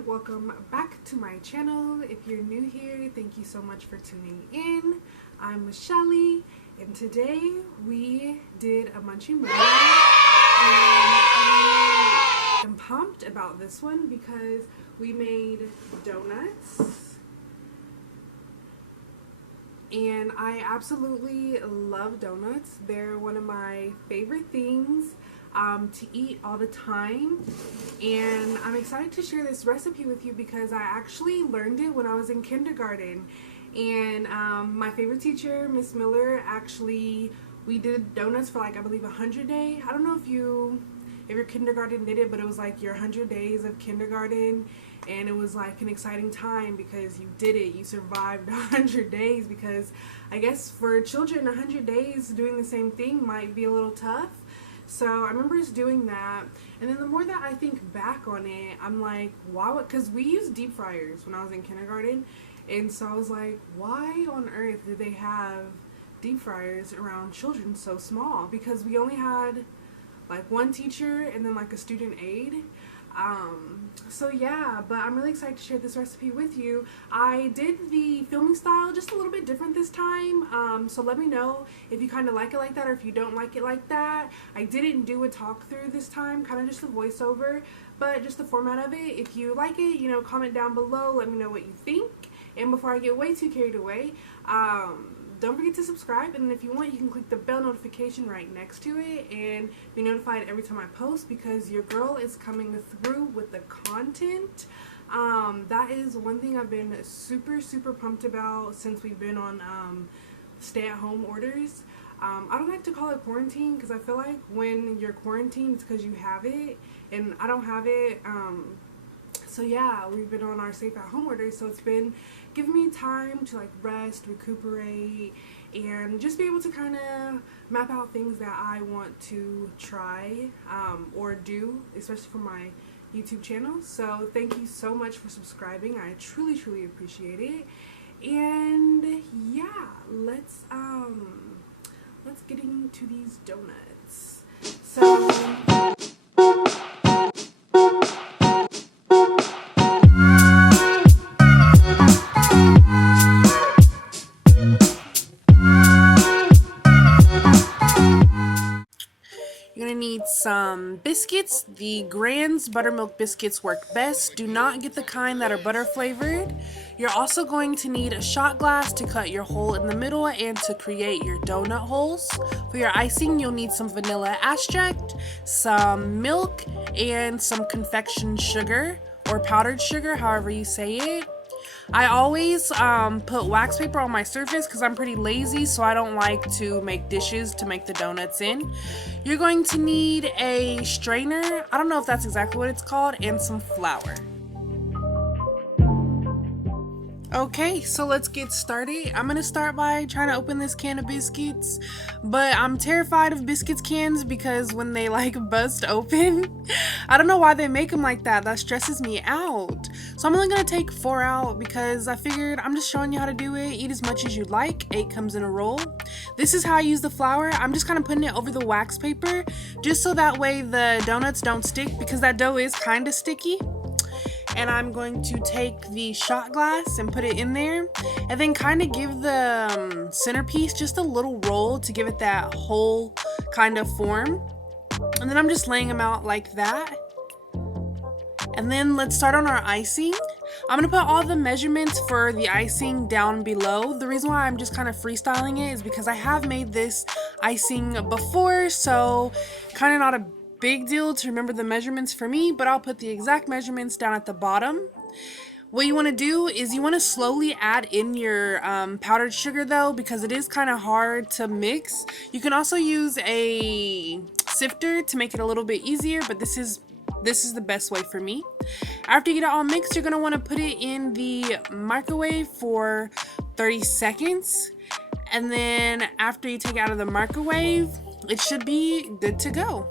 everyone, welcome back to my channel. If you're new here, thank you so much for tuning in. I'm Michelle, and today we did a Munchie Monday, and I am pumped about this one because we made donuts, and I absolutely love donuts. They're one of my favorite things to eat all the time, and I'm excited to share this recipe with you because I actually learned it when I was in kindergarten. And my favorite teacher, Miss Miller, we did donuts for like, I believe, 100 days. I don't know if your kindergarten did it, but it was like your 100 days of kindergarten, and it was like an exciting time because you did it. You survived 100 days because I guess for children 100 days doing the same thing might be a little tough. So I remember us doing that, and then the more that I think back on it, I'm like, wow, because we used deep fryers when I was in kindergarten, and so I was like, why on earth did they have deep fryers around children so small? Because we only had like one teacher and then like a student aide. So yeah, but I'm really excited to share this recipe with you. I did the filming style just a little bit different this time, so let me know if you kind of like it like that or if you don't like it like that. I didn't do a talk through this time, kind of just a voiceover, but just the format of it. If you like it, you know, comment down below, let me know what you think. And before I get way too carried away, don't forget to subscribe, and if you want, you can click the bell notification right next to it and be notified every time I post, because your girl is coming through with the content. That is one thing I've been super pumped about since we've been on stay-at-home orders. I don't like to call it quarantine because I feel like when you're quarantined, it's because you have it, and I don't have it. So yeah, we've been on our safe-at-home orders, so it's been giving me time to like rest, recuperate, and just be able to kind of map out things that I want to try or do, especially for my YouTube channel. So thank you so much for subscribing. I truly appreciate it. And yeah, let's get into these donuts. So you're going to need some biscuits. The Grand's buttermilk biscuits work best. Do not get the kind that are butter flavored. You're also going to need a shot glass to cut your hole in the middle and to create your donut holes. For your icing, you'll need some vanilla extract, some milk, and some confection sugar or powdered sugar, however you say it. I always put wax paper on my surface because I'm pretty lazy, so I don't like to make dishes to make the donuts in. You're going to need a strainer, I don't know if that's exactly what it's called, and some flour. Okay, so let's get started. I'm gonna start by trying to open this can of biscuits, but I'm terrified of biscuits cans because when they like bust open, I don't know why they make them like that. That stresses me out. So I'm only gonna take 4 out because I figured I'm just showing you how to do it. Eat as much as you'd like. 8 comes in a roll. This is how I use the flour. I'm just kind of putting it over the wax paper just so that way the donuts don't stick, because that dough is kind of sticky. And I'm going to take the shot glass and put it in there, and then kind of give the centerpiece just a little roll to give it that whole kind of form. And then I'm just laying them out like that. And then let's start on our icing. I'm going to put all the measurements for the icing down below. The reason why I'm just kind of freestyling it is because I have made this icing before, so kind of not a big deal to remember the measurements for me, but I'll put the exact measurements down at the bottom. What you want to do is you want to slowly add in your powdered sugar though, because it is kind of hard to mix. You can also use a sifter to make it a little bit easier, but this is the best way for me. After you get it all mixed, you're going to want to put it in the microwave for 30 seconds. And then after you take it out of the microwave, it should be good to go.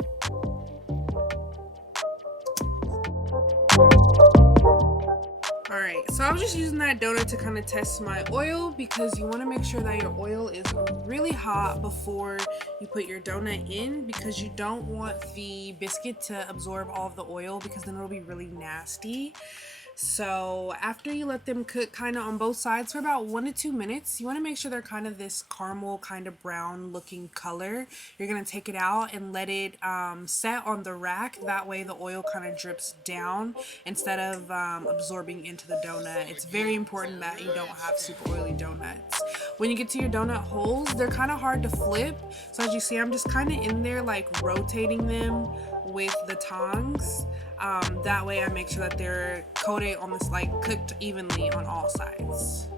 Alright, so I was just using that donut to kind of test my oil, because you want to make sure that your oil is really hot before you put your donut in, because you don't want the biscuit to absorb all of the oil, because then it'll be really nasty. So after you let them cook kind of on both sides for about 1 to 2 minutes, you want to make sure they're kind of this caramel kind of brown looking color. You're going to take it out and let it set on the rack. That way the oil kind of drips down instead of absorbing into the donut. It's very important that you don't have super oily donuts. When you get to your donut holes, they're kind of hard to flip. So as you see, I'm just kind of in there like rotating them with the tongs. That way I make sure that they're coated on this, like cooked evenly on all sides.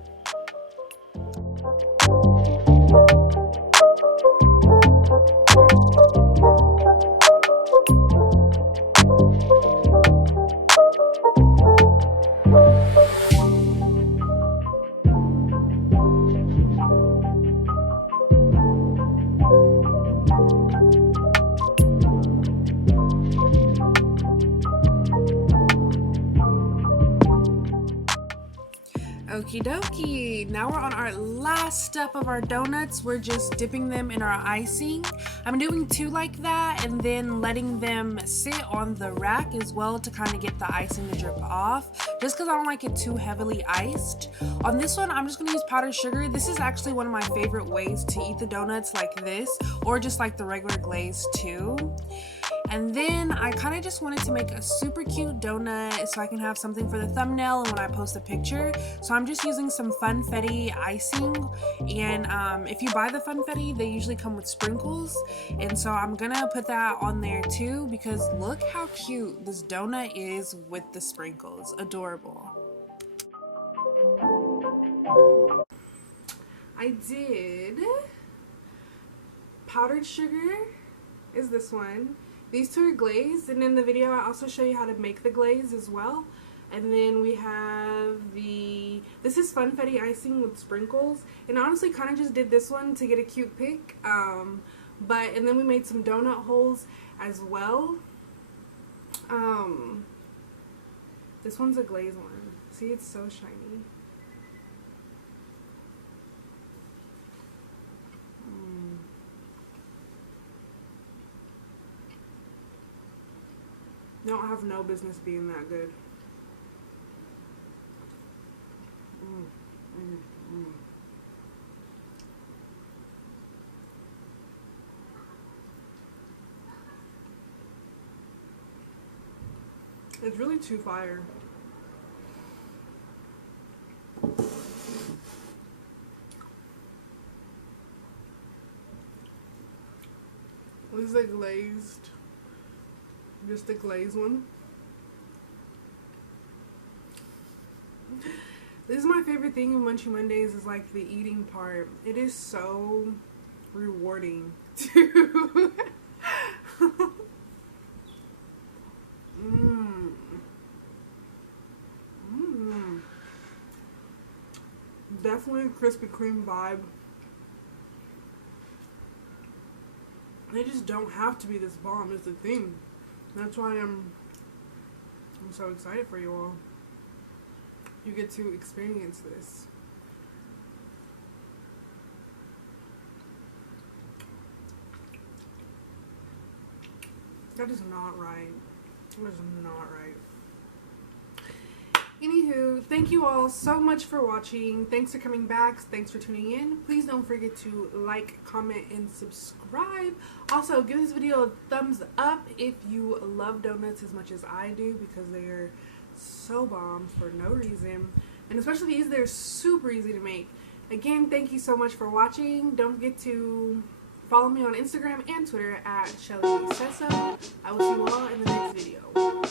Okie dokie, now we're on our last step of our donuts. We're just dipping them in our icing. I'm doing 2 like that and then letting them sit on the rack as well to kind of get the icing to drip off, just because I don't like it too heavily iced. On this one, I'm just going to use powdered sugar. This is actually one of my favorite ways to eat the donuts, like this, or just like the regular glaze too. And then I kind of just wanted to make a super cute donut so I can have something for the thumbnail and when I post a picture. So I'm just using some funfetti icing, and if you buy the funfetti, they usually come with sprinkles, and so I'm gonna put that on there too, because look how cute this donut is with the sprinkles. Adorable. I did powdered sugar is this one. These 2 are glazed, and in the video I also show you how to make the glaze as well. And then we have this is funfetti icing with sprinkles, and I honestly kind of just did this one to get a cute pic. And then we made some donut holes as well. This one's a glazed one. See, it's so shiny. Don't have no business being that good. It's really too fire. This is a glazed. Just the glazed one. This is my favorite thing of Munchie Mondays, is like the eating part. It is so rewarding too. Definitely a Krispy Kreme vibe. They just don't have to be this bomb, is the thing. That's why I'm so excited for you all. You get to experience this. That is not right. That is not right. Anywho, thank you all so much for watching. Thanks for coming back. Thanks for tuning in. Please don't forget to like, comment, and subscribe. Also, give this video a thumbs up if you love donuts as much as I do, because they are so bomb for no reason. And especially these, they're super easy to make. Again, thank you so much for watching. Don't forget to follow me on Instagram and Twitter at Shelly Sesso. I will see you all in the next video.